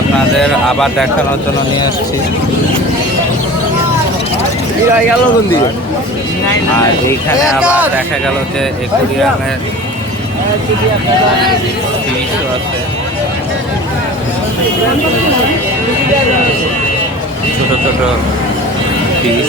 আপনাদের আবার দেখানোর জন্য নিয়ে আসছি। আর এইখানে আবার দেখা গেল যে একুরিয়ামের ফিশও আছে, ছোট ছোট ফিশ।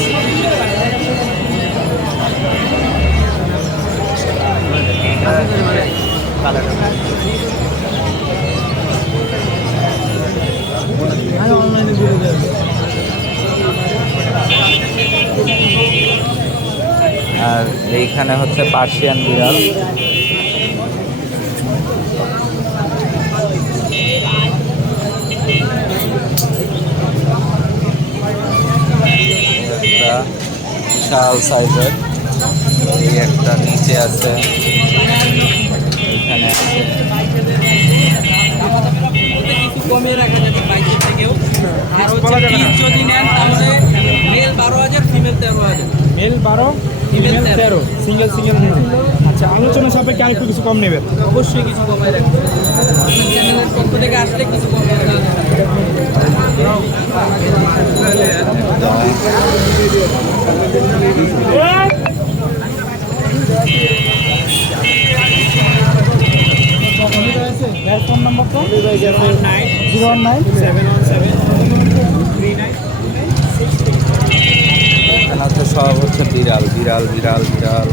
আর এইখানে হচ্ছে পার্সিয়ান বিড়াল। একটা বিশাল সাইজের, এই একটা নিচে আছে, এখানে আছে। কমিয়ে রাখা যাবে বাইকের থেকেও। আর হচ্ছে পিস যদি নেন তাহলে male 12,000, female 13,000। Male 12, female 13, single single নেবে। আচ্ছা, আলোচনা সাপেক্ষে আরেকটু কিছু কম নেবেন? অবশ্যই কিছু কমাই রাখবে। আপনার চ্যানেলের পক্ষ থেকে আসলে কিছু কমিয়ে রাখা যাবে। ফোন নাম্বার তো 019-717-39। এখানে হচ্ছে সব হচ্ছে বিড়াল বিড়াল বিড়াল বিড়াল।